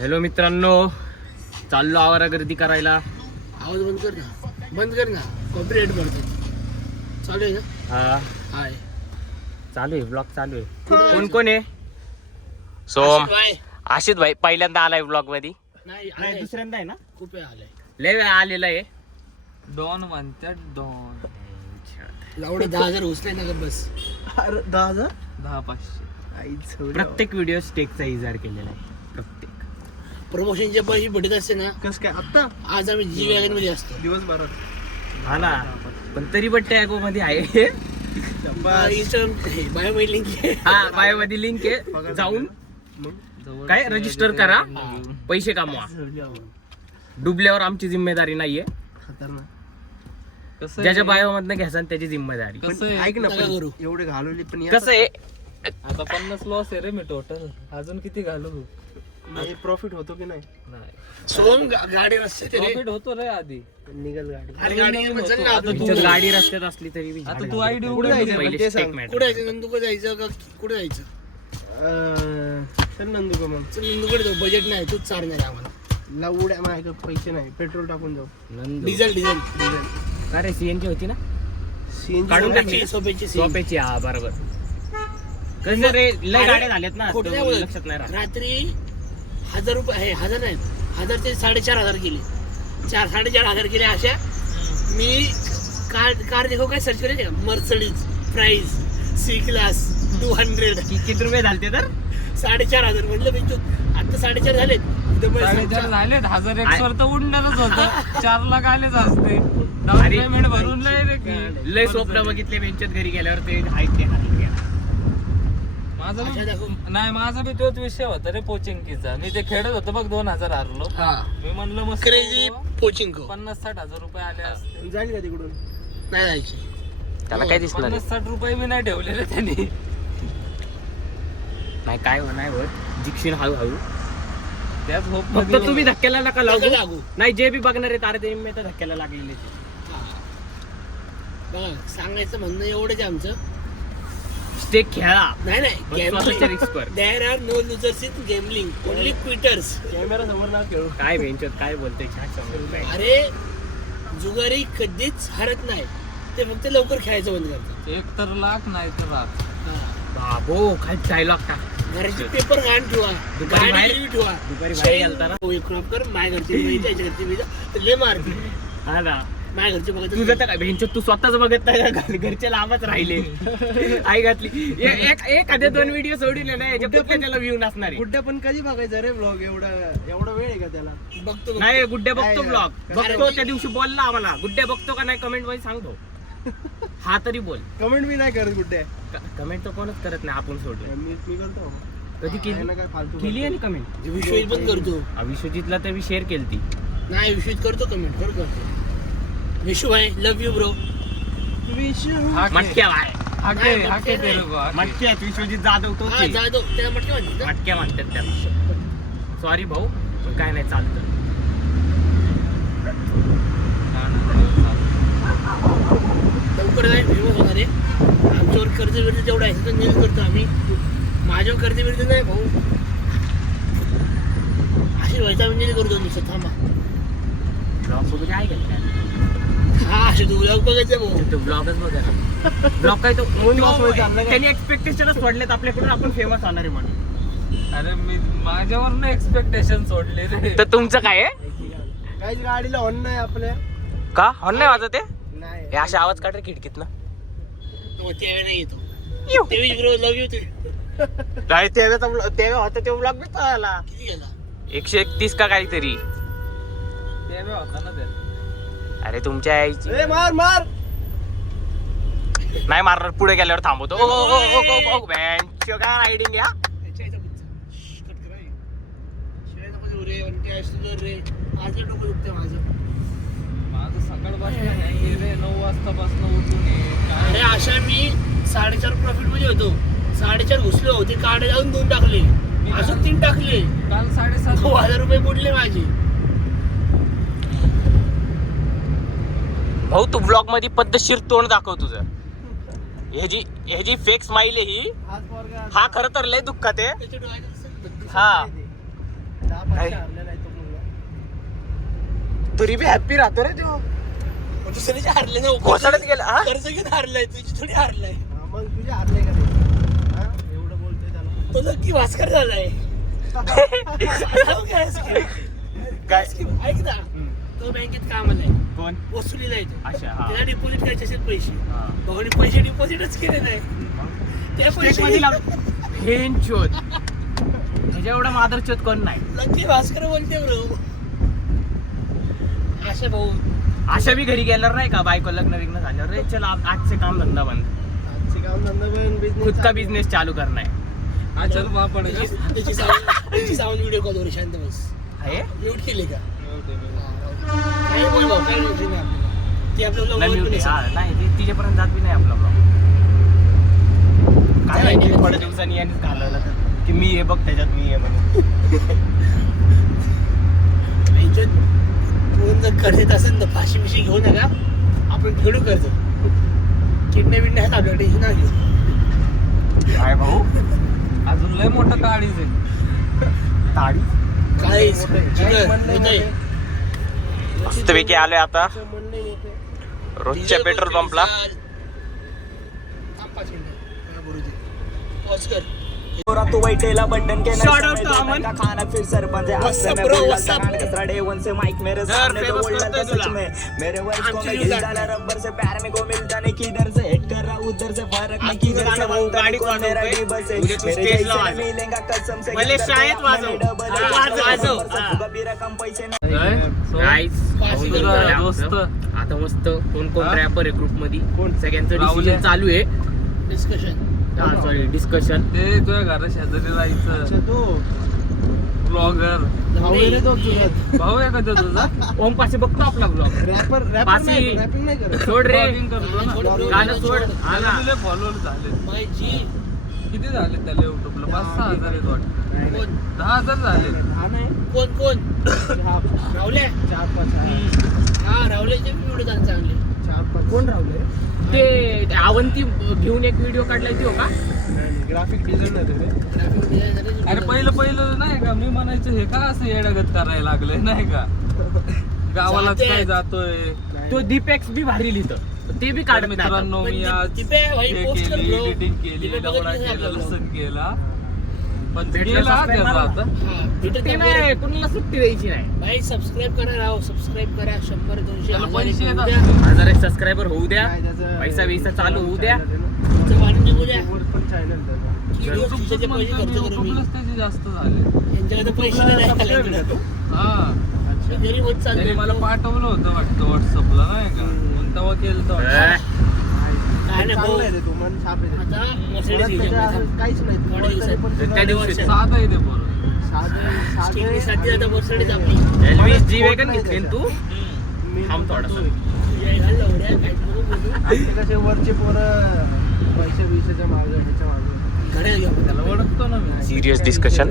Hello मित्रांनो, चाललो आवारा गर्दी करायला. आवाज बंद कर ना कॉपीराइट पडतो. चालू आहे ना? हा हाय, चालू आहे, ब्लॉग चालू आहे. कोण कोण आहे? आशिष भाई. आशिष भाई पहिल्यांदा आलाय ब्लॉग मध्ये. नाही नाही, दुसऱ्यांदा आहे ना. खूप वेळ आलाय. लय वेळा आलेला आहे. डॉन म्हणतात डॉन. लावडे 10,000 उचले ना ग बस. 10,000 10,500. प्रत्येक व्हिडिओ स्टेकचा इजार केलेला आहे. प्रत्येक प्रमोशनचे पैसे भेटत असते ना. कस काय आता आज आम्ही जी वॅगन मध्ये असतो. दिवसभरात हा ना, पण तरी पण टॅगो मध्ये आहे. इंस्टाग्राम बायो मध्ये लिंक आहे. हा, बायो मध्ये लिंक आहे, जाऊन काय रजिस्टर करा, पैसे कमवा. डुबल्यावर आमची जिम्मेदारी नाहीये. खतरनाक. ज्याच्या बायो मधनं घ्यायचा त्याची जिम्मेदारी. कसं आहे? ऐक ना, करू एवढे घालवले पण कसं आहे, आता 50 लॉस आहे रे मी टोटल. अजून किती घालू? प्रॉफिट होतो की नाही? सोम गाडी रस्ते प्रॉफिट होतो रे आधी. निघल गाडी. अरे गाडी चल ना. आता तुमच्या गाडी रस्त्यात असली तरी बी आता झाड तू घाला. आयडी पहिले उघडायचं stake matter. कुठे जायचं? नंदुका जायचं का कुठे जायचं? चल नंदू मग चल नंदुकडे जाऊ. बजेट नाही, तूच चालणार आहे आम्हाला. लावड्या माझ्या पैसे नाही, पेट्रोल टाकून जाऊ. नंदू. डिझेल का रे, सीएनजी होती ना? सीएनजी काढून टाक. सोप्याची सोप्याची सोप्याची, हा बरोबर. कसं रे, लय अरे, गाड्या झाल्यात ना, खोटं तो नाही बोलत. लक्षात नाही राहत. रात्री 1,000 रुपये आहे. 1,000 नाही, 1,000 ते 4,500 केले. 4,500 केले. अशा मी कार देखो काय सर्च करायचे का? मर्सडीज प्राइस सी क्लास 200 किती रुपये झालते तर? 4,500 म्हटलं मी तू आता 4,500 झालेत. तर मग 4,500 झाले. 1,000 वर तर उडणारच होतं. 4 लाख आलेच असते. डाऊन अरे, पेमेंट भरून लय रे की. लय स्वप्न बघितले बेंचत घरी गेल्यावर ते आहेत ते हातात घ्या. माझा अशा दाखव. नाही, माझा बी तोच विषय होता रे पोचिंकीचा. मी ते खेळत होतो बघ, 2,000 हारलो. हा मी म्हणलं मस्त क्रेझी पोचिंको 50-60 रुपये आले असते. जाईल का तिकडून? नाही जायची. त्याला काय दिसणार आहे? 50-60 रुपये मी नाही ठेवले रे त्यांनी. नाही, काय नाही होत, जिक्षीन हळूहळू. त्याच होप फक्त तुम्ही धक्क्याला नका नका लागू. लागू. नाही, जे बी बघणार आहे तारे ते मी तर धक्क्याला लागलेले. हा. बघा, सांगायचं म्हणणं एवढंच आहे आमचं. स्टेक खेळा, नाही पण स्वतःच्या risk वर. There are no losers in gambling, only quitters. Camera समोर ना खेळू. काय बेंचत काय बोलतोय, छान समोर काय. अरे जुगारी कधीच हरत नाही, ते फक्त लवकर खेळायचं बंद करतात. एक तर लाख नाही तर राख. बाबो, काय डायलॉग टाक. घराचे पेपर घाण ठेवा, दुपारी गाडी बाहेर- गिरवी ठेवा. दुपारी बाहेर गेलता ना? हो, एक क्रॉप कर, माझ्या घरची मी त्याच्या घरची मी तर लय मारते. हा ना, माझ्या घरचे बघत तुझं तर काय बेंचत तू स्वतःच बघत नाही का? घरचे लांबच राहिले. आई घातली. एखाद्या 2 व्हिडिओ सोडले ना, याच्या पुढच्या त्याला व्ह्यू नसणार आहे. गुड्डे पण कधी बघायचा रे ब्लॉग? एवढा वेळ आहे का त्याला? बघतो नाही, गुड्डे बघतो काय- ब्लॉग अरे बघतो. मी- त्या दिवशी बोलला आम्हाला, गुड्डे बघतो का नाही कमेंट मध्ये सांगतो. हा तरी बोल. कमेंट मी नाही करत गुड्डे. कमेंट तर कोणच करत नाही, आपण सोडलं. मी करतो. कधी केली? काय फालतू केली आणि कमेंट विश्वास पण करतो. विश्वजितला तर मी शेअर केली ती. नाही, विश्वास करतो कमेंट करतो. विशू भाई लव यू ब्रो. मटक्या बाय, हाके ते लोक. मटक्यात विश्वजित जाधव तो हा जाधव, त्याला म्हटलं म्हणतात ना? मटक्या म्हणतात त्याला. सॉरी भाऊ, पण काय नाही, चालतं. लवकर काय फेमस होणार आहे. आमच्यावर कर्ज विरुद्ध जेवढं आहे तर नील करतो आम्ही. माझ्यावर कर्ज विरुद्ध नाही भाऊ, अशी व्हायचा नील करतो नुसतं. थांबा, ब्लॉग बघू काय केलं? हा असे तू ब्लॉग बघायचं भाऊ. तो ब्लॉगच बघा. ब्लॉग काय तो त्यांनी एक्सपेक्टेशनच सोडलेत आपल्याकडून, आपण फेमस होणार आहे म्हणून. अरे मी माझ्यावर ना एक्सपेक्टेशन सोडले रे. तर तुमचं काय आहे? काहीच गाडीला ऑन नाही आपल्या. का हॉर्न नाही वाजत आहे? नाही. हे अशा आवाज काढ रे खिडकीत ना. त्यावेळी नाही येतो. तेवीस ब्रो लव यू. नाही, तेव्हा होता तो ब्लॉग बी पळाला. किती गेला? 131 का काहीतरी. ते बी होता ना ते. अरे तुमच्या आईची ए मार नाही मारणार, पुढे गेल्यावर थांबवतो. काय रायडिंग या. त्याच्या इथं बुच्चा. श्श्श, कट करा हे. शिवाय नको देऊ रे, आणि ते असं जर रे. आज लय डोकं दुखतंय माझं. माझं सकाळपासून नाही रे. 9 वाजतापासून उठून ये. अरे काय अशा मी 4.5 प्रॉफिट मध्ये होतो. 4.5 घुसलो होते, काढे जाऊन 2 टाकले, अजून 3 टाकले. काल 7.5 1000 रुपये बुडले माझे. भाऊ, तू ब्लॉग मध्ये पद्धतशीर तोंड दाखव तुझं. हे जी फेक स्माइल आहे ही, हा खरं तर लय दुःखात आहे. त्याच्या डोळ्यात असं हा. हारलेला आहे तो मुलगा. तरी बी हॅप्पी राहतो रे तो. दुसऱ्याचे हारले ना घोसाळ्यात गेला हा? कर्ज घेऊन हारलाय, तुझी थोडी हारलाय. मग तुझे हारले का ते? हा? एवढं बोलतोय त्याला. तो नक्की भास्कर झालाय. काय ऐक ना, तो बँकेत कामाला आहे, कोण वसुलीला येतो. अच्छा हा त्याला डिपॉझिट करायचे असेल पैसे, हा. भाऊने पैसे डिपॉझिटच केले नाही. त्या पैसे हेन चोत ह्याच्या एवढा मादर चोत कोण नाही. नक्की भास्कर बोलते ब्रो. आशा भाऊ अशा बी घरी गेल्यावर नाही का बायको लग्न विग्न झाल्यावर रे चल आजचे काम धंदा बंद, आजचे काम धंदा पण खुद बिझनेस का बिझनेस चालू करना है. हा चल वहाँ पड़े त्याची साऊंड व्हिडिओ कॉल वर शांत बस. आहे म्यूट केले का? काही बोल भाऊ, काही टेन्शन नाही आपल्याला. ती आपल्याला नाही ओळखून मी नाही. हा, नाही तिच्यापर्यंत जात बी नाही आपला ब्लॉग. काय माहिती थोड्या दिवसांनी यांनीच घालवलं तर की मी हे बघ त्याच्यात मी हे म्हणून. याच्यात कोण जर कर्ज येत असेल तर फाशी बिशी घेऊ नका, आपण फेडू कर्ज. किडनॅप बिडनॅप आपल्याला टेन्शन नाही घेऊ. काय भाऊ अजून लय मोठं काळीच आहे. ताडी काहीच मस्तपैकी आलोय आता मन नाही येते. रोजच्या पेट्रोल पंपला. तू बैठेला बटन के Shout out to अमन. खाना फिर सरपंच है What's up, bro? What's up? रड़े उनसे माइक मेरे यार, सामने तो famous बोल करते डालता हैं तुला. सच में मेरे वर्ड्स को आमची मैं news ढील आता डाला है. रबर से प्यार में को मिलता नहीं किधर से हिट कर रहा उधर से फर्क नहीं आजचं किधर गाणं से भाऊ बनता गाडीत नहीं कोई मेरा वाजवतोय. डी बस है उद्या तू मेरे stage ला जैसे वाजव. मिलेगा कसम से भले किधर शाळेत से वाजव. मैंने डबल हा, वाजव. फुगा भी रकम पैसे नाही. गाईस पाचशे दोस्त. आता मस्त कोण कोण हा? रॅपर आहे ग्रुप मध्ये कोण? सगळ्यांचं राहुल डिसिजन आहे. चालू आहे. डिस्कशन. Sorry discussion. ते तुझ्या घरा शेजारी राहायचं अच्छा, तू ब्लॉगर भाऊ आहे रे तो भाऊ आहे का तो तुझा? ओम पाशी बघतो आपला ब्लॉग. रॅपर पासी रॅपिंग नाही करत. सोड रे Vlogging करतो ना. गाणं सोड. हा ना. तुला फॉलोअर झाले माय जी. किती झाले त्याला युट्यूबला? 5-6 हजार आहेत वाटतं. कोण 10,000 झाले. कोण रावले. 4-5 हा, रावलेचे व्हिडिओ चांगले. कोण राहुल ते अवंती घेऊन एक व्हिडिओ काढलाय तो का? ग्राफिक डिझाईन आहे ते. Graphic designer. अरे पहिलं नाही का मी म्हणायचं हे का असं येडागत करायला लागले नाही का गावालाच जाते. काय जातोय. तो दीपेक्स बी भारी लिहितो ते बी काढ मित्रांनो मी पण आज तिथे भाई हे post कर केली bro. एडिटिंग केली तिथे डबडा बघितलं केला आपलं लसन vlog. केला पण भेटलं गेला subscribe त्याचा मारा. आता हा, भेटत ते नाही. नाही कुणाला सुट्टी द्यायची नाही. भाई सबस्क्राईब करा राव, सबस्क्राईब करा. 100-200 त्याला 1000 पैसे होऊ येतात. द्या. 1000 सबस्क्रायबर होऊ द्या. काय त्याचं- पैसा बिसा चालू होऊ द्या. तुमचं वाढून निघू द्या. पण चॅनल त्याचा व्हिडिओ खिचायचे पैसे खर्च करू मी. युट्यूबलाच त्याचे जास्त झाले. यांच्याकडे पैसे नाही आले. हा मी घरी होत त्याने चाललो. मला पाठवलं होतं वाटतं व्हॉट्सअपला नाही का मग तेव्हा केलं अं, काय नाही भाऊ. चांगलं आहे ते, मन छाप आहे ते. आता Mercedes घेऊया. काहीच नाही थोड्या दिवसात. त्या दिवशी साधं आहे ते बरोबर स्टिंगनी साधी आता Mercedes आपली. एल्विस जी वेगन घेतली ना तू. थांब थोडासा. तुझ्या घाल लवड्या, काय करू बोलू. कसे वरचे पोरं पैसे बिशाच्या मागे ह्याच्या मागे घड्याळ घेऊ आपण. त्याला ओळखतो ना मी सिरियस डिस्कशन.